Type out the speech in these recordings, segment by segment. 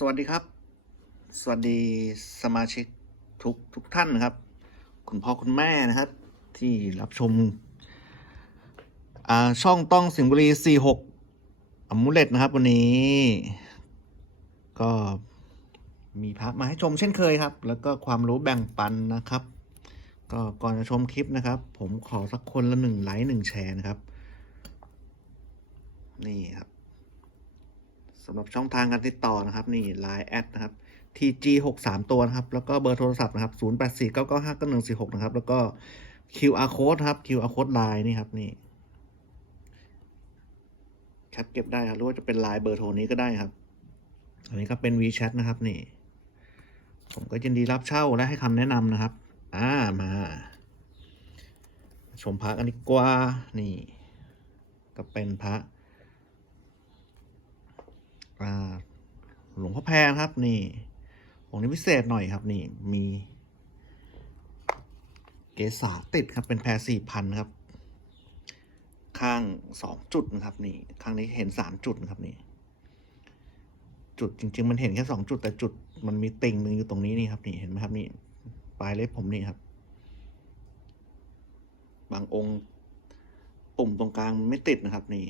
สวัสดีครับ สวัสดีสมาชิกทุกทุกท่านนะครับ คุณพ่อคุณแม่นะครับ ที่รับชมช่องต้องสิงห์บุรี 46อมูเลตนะครับ วันนี้ ก็มีพักมาให้ชมเช่นเคยครับ แล้วก็ความรู้แบ่งปันนะครับ ก็ก่อนจะชมคลิปนะครับ ผมขอสักคนละหนึ่งไลค์หนึ่งแชร์นะครับ นี่ครับ สำหรับช่องทางการติดต่อนะครับ นี่ Line แอดนะครับ TG 6 3ตัวนะครับ แล้วก็เบอร์โทรศัพท์นะครับ 0 8 4 9 9 5 9 1 4 6 นะครับ แล้วก็ QR code ครับ QR code Line นี่ครับนี่แคปเก็บได้ครับหรือว่าจะเป็น Line เบอร์โทรนี้ก็ได้ครับ อันนี้ก็เป็น WeChat นะครับนี่ ผมก็ยินดีรับเช่าและให้คำแนะนำนะครับ อ่ามา ชมพระกันดีกว่า นี่ ก็เป็นพระ อ่า หลวงพ่อแพรครับ นี่องค์นี้พิเศษหน่อยครับ นี่มีเกษาติดครับ เป็นแพรสี่พันครับ ข้างสองจุดนะครับ นี่ ข้างนี้เห็นสามจุดครับนี่ จุดจริง ๆ มันเห็นแค่สองจุด แต่จุดมันมีติ่งหนึ่งอยู่ตรงนี้นี่ครับ นี่เห็นไหมครับนี่ปลายเล็บผมนี่ครับ บางองค์ปุ่มตรงกลางไม่ติดนะครับ นี่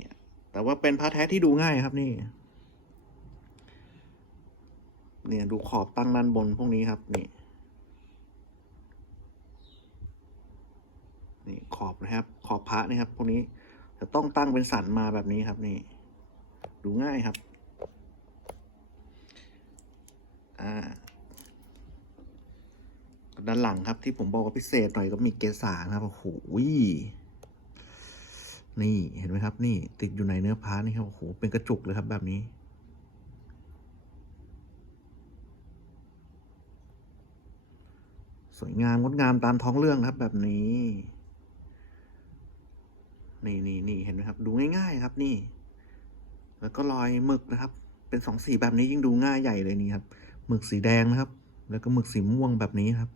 แต่ว่าเป็นพระแท้ที่ดูง่ายครับนี่ เนี่ยดูขอบตั้งด้านบนพวกนี้ครับนี่นี่ขอบนะครับ ขอบพระนี่ครับพวกนี้จะต้องตั้งเป็นสันมาแบบนี้ครับนี่ ดูง่ายครับ อ่า ด้านหลังครับที่ผมบอกว่าพิเศษหน่อยก็มีเกสานะครับโอ้โหนี่เห็นไหมครับ นี่ติดอยู่ในเนื้อพระนี่ครับโอ้โหเป็นกระจุกเลยครับแบบนี้ สวยงามงดงามตามท้องเรื่องครับ แบบนี้ นี่นี่นี่เห็นไหมครับ ดูง่ายๆครับ นี่ แล้วก็รอยหมึกนะครับ เป็นสองสีแบบนี้ยิ่งดูง่ายใหญ่เลยนี่ครับหมึกสีแดงนะครับ แล้วก็หมึกสีม่วงแบบนี้ครับ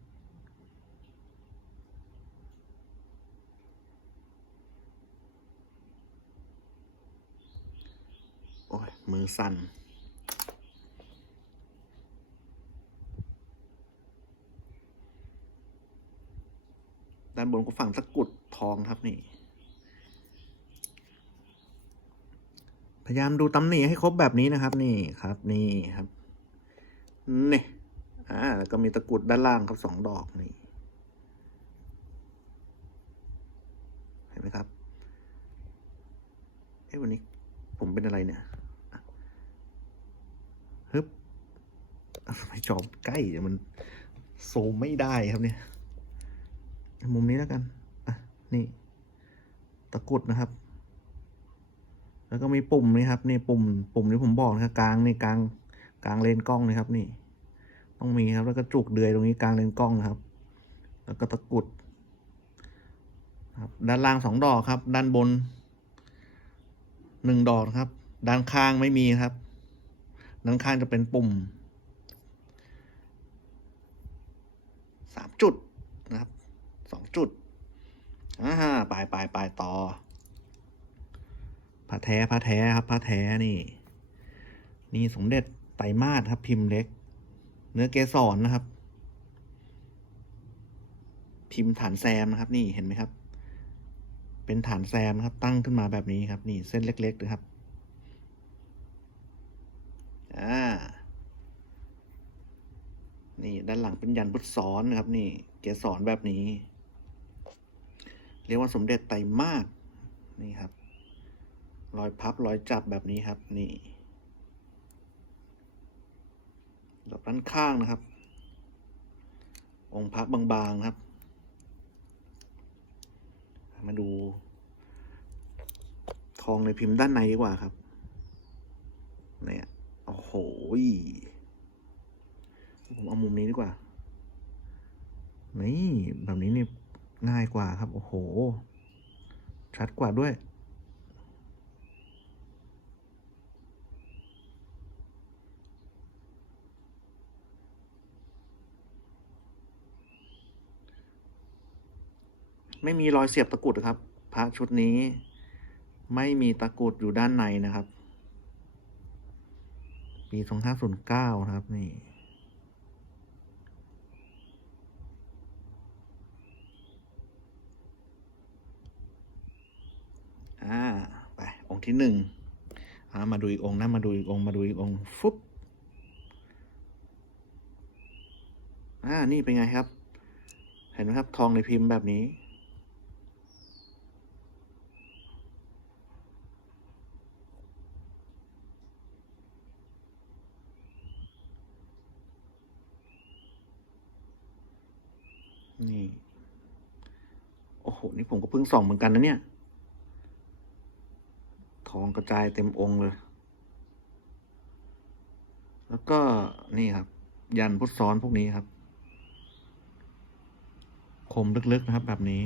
โอ้ยมือสั่น ด้านบนก็ฝั่งตะกุดทองครับนี่ พยายามดูตำหนิให้ครบแบบนี้นะครับนี่ครับนี่ครับนี่อ่าแล้วก็มีตะกุดด้านล่างครับสองดอกนี่เห็นไหมครับเอ้วันนี้ผมเป็นอะไรเนี่ยฮึบทำไมจอบใกล้มันซูมไม่ได้ครับเนี่ย มุมนี้แล้วกันอะนี่ตะกุดนะครับ แล้วก็มีปุ่มนี่ครับนี่ปุ่ม ปุ่มที่ผมบอกนะครับกลางนี่กลางกลางเลนกล้องนะครับนี่ ต้องมีครับ แล้วก็จุกเดือยตรงนี้กลางเลนกล้องนะครับ แล้วก็ตะกุดครับด้านล่างสองดอกครับ ด้านบนหนึ่งดอกครับ ด้านข้างไม่มีครับ ด้านข้างจะเป็นปุ่มสามจุด สองจุดอ่าปลายปลายปลายต่อผ้าแท้ผ้าแท้ครับผ้าแท้นี่ นี่สมเด็จไตรมาสครับ พิมพ์เล็ก เนื้อเกสรนนะครับ พิมพ์ฐานแซมนะครับ นี่เห็นไหมครับ เป็นฐานแซมนะครับ ตั้งขึ้นมาแบบนี้ครับ นี่เส้นเล็กๆนะครับอ่านี่ด้านหลังเป็นยันพุทธซ้อนนะครับ นี่ เกสรแบบนี้ เรียกว่าสมเด็จไตรมาสนี่ครับ รอยพับรอยจับแบบนี้ครับ นี่ดอกด้านข้างนะครับ องค์พระบางๆครับ มาดู ทองในพิมพ์ด้านในดีกว่าครับเนี่ยโอ้โหผมเอามุมนี้ดีกว่า นี่ แบบนี้นี่ ง่ายกว่าครับ โอ้โห ชัดกว่าด้วย ไม่มีรอยเสียบตะกุดครับ พระชุดนี้ ไม่มีตะกุดอยู่ด้านในนะครับ ปีสองห้าศูนย์เก้านะครับนี่ อ่าไปองค์ที่หนึ่งอ่ามาดูอีกองค์นะมาดูอีกองค์มาดูอีกองค์ฟุ๊บอ่านี่เป็นไงครับ เห็นไหมครับทองในพิมพ์แบบนี้นี่ โอ้โห นี่ผมก็เพิ่งส่องเหมือนกันนะเนี่ย ทองกระจายเต็มองค์เลย แล้วก็นี่ครับ ยันพุทธซ้อนพวกนี้ครับ คมลึกๆนะครับแบบนี้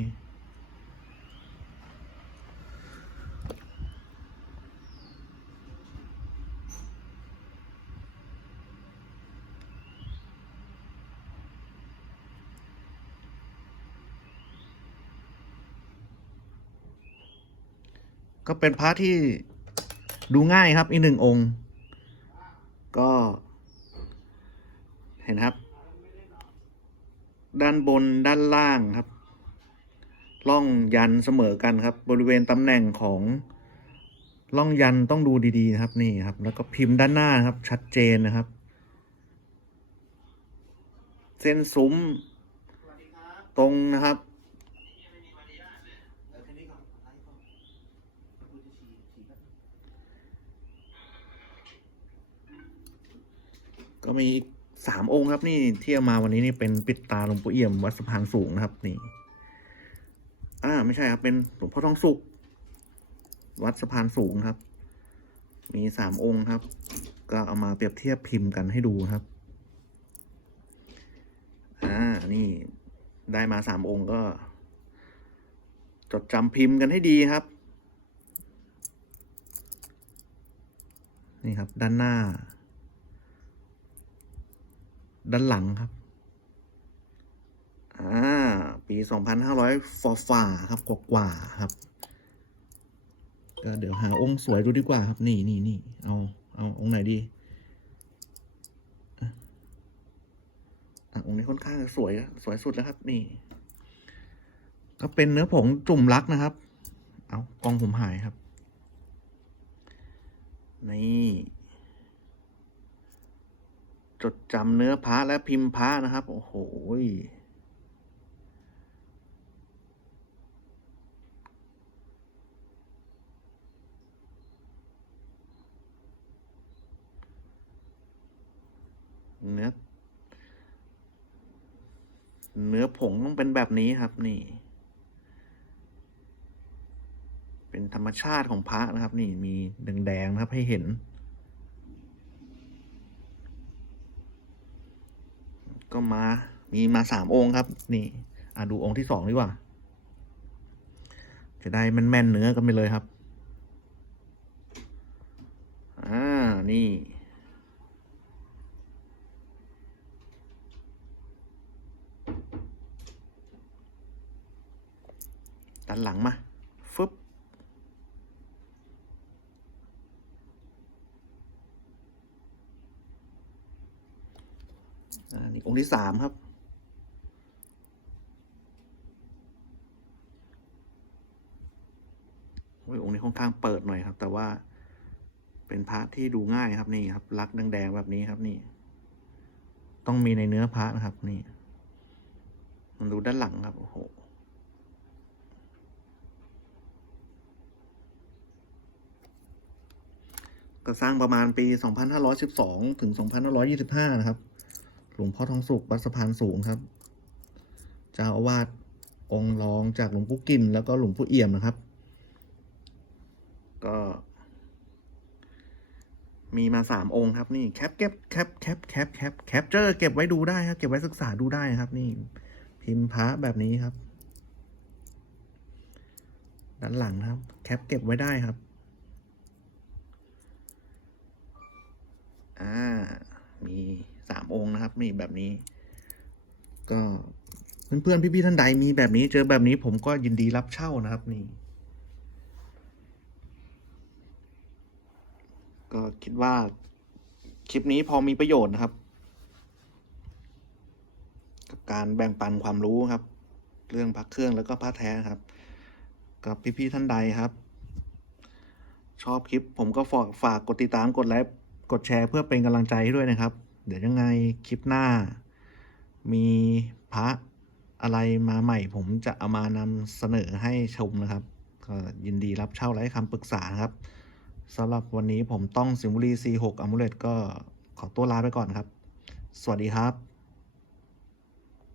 ก็เป็นพระที่ดูง่ายครับอีกหนึ่งองค์ ก็ เห็นครับ ด้านบนด้านล่างครับล่องยันเสมอกันครับ บริเวณตำแหน่งของล่องยันต้องดูดีๆนะครับนี่ครับ แล้วก็พิมพ์ด้านหน้าครับ ชัดเจนนะครับ เส้นซุ้มตรงนะครับ ก็มีอีกสามองค์ครับนี่ที่เอามาวันนี้นี่เป็นปิดตาหลวงปู่เอี่ยมวัดสะพานสูงนะครับ นี่ อ่าไม่ใช่ครับ เป็นหลวงพ่อทองสุขวัดสะพานสูงครับ มีสามองค์ครับ ก็เอามาเปรียบเทียบพิมพ์กันให้ดูครับ อ่านี่ได้มาสามองค์ก็ จดจำพิมพ์กันให้ดีครับ นี่ครับ ด้านหน้า ด้านหลังครับ อ่า ปีสองพันห้าร้อยฟอฝ่าครับกว่ากว่าครับ ก็เดี๋ยวหาองค์สวยดูดีกว่าครับ นี่นี่นี่เอา เอาองค์ไหนดีอะองค์นี้ค่อนข้างสวยอะสวยสุดแล้วครับ นี่ ก็เป็นเนื้อผงจุ่มรักนะครับ เอากล้องผมหายครับ นี่ ดจำเนื้อพระและพิมพ์พระนะครับ โอ้โหเนื้อเนื้อผงต้องเป็นแบบนี้ครับนี่ เป็นธรรมชาติของพระนะครับ นี่มีแดงๆนะครับให้เห็น ก็มา มีมาสามองค์ครับ นี่ อะดูองค์ที่สองดีกว่า จะได้แม่นๆเนื้อกันไปเลยครับ อ่า นี่ด้านหลังมา ฟึบ อ่า นี่องค์ ที่สามครับ โอ้ยองค์นี้ค่อนข้างเปิดหน่อยครับ แต่ว่าเป็นพระที่ดูง่ายครับนี่ครับ ลักแดงๆแบบนี้ครับนี่ ต้องมีในเนื้อพระนะครับ นี่ มันดูด้านหลังครับโอ้โหก็สร้างประมาณปี 2512 ถึง 2525 นะครับ หลวงพ่อทองสุขวัดสะพานสูงครับ เจ้าอาวาสองค์รองจากหลวงปู่กิม แล้วก็หลวงปู่เอี่ยมนะครับ ก็ มีมาสามองค์ครับนี่แคปเก็บแคปแคปแคปแคปแคปเจอร์เก็บไว้ดูได้ครับ เก็บไว้ศึกษาดูได้ครับ นี่ พิมพ์พระแบบนี้ครับ ด้านหลังครับ แคปเก็บไว้ได้ครับอ่ามี สามองค์นะครับ นี่แบบนี้ ก็เพื่อนๆพี่ๆท่านใดมีแบบนี้ เจอแบบนี้ผมก็ยินดีรับเช่านะครับนี่ ก็คิดว่าคลิปนี้พอมีประโยชน์นะครับ กับการแบ่งปันความรู้ครับ เรื่องพักเครื่องแล้วก็ผ้าแท้ครับ กับพี่ๆท่านใดครับ ชอบคลิปผมก็ฝากฝากกดติดตามกดไลค์กดแชร์เพื่อเป็นกำลังใจให้ด้วยนะครับ เดี๋ยวยังไงคลิปหน้า มีพระอะไรมาใหม่ ผมจะเอามานำเสนอให้ชมนะครับ ก็ยินดีรับเช่าไร้คำปรึกษานะครับสำหรับวันนี้ผมต้องสิงห์บุรี C6 อมุเลตก็ขอตัวลาไปก่อนครับ สวัสดีครับ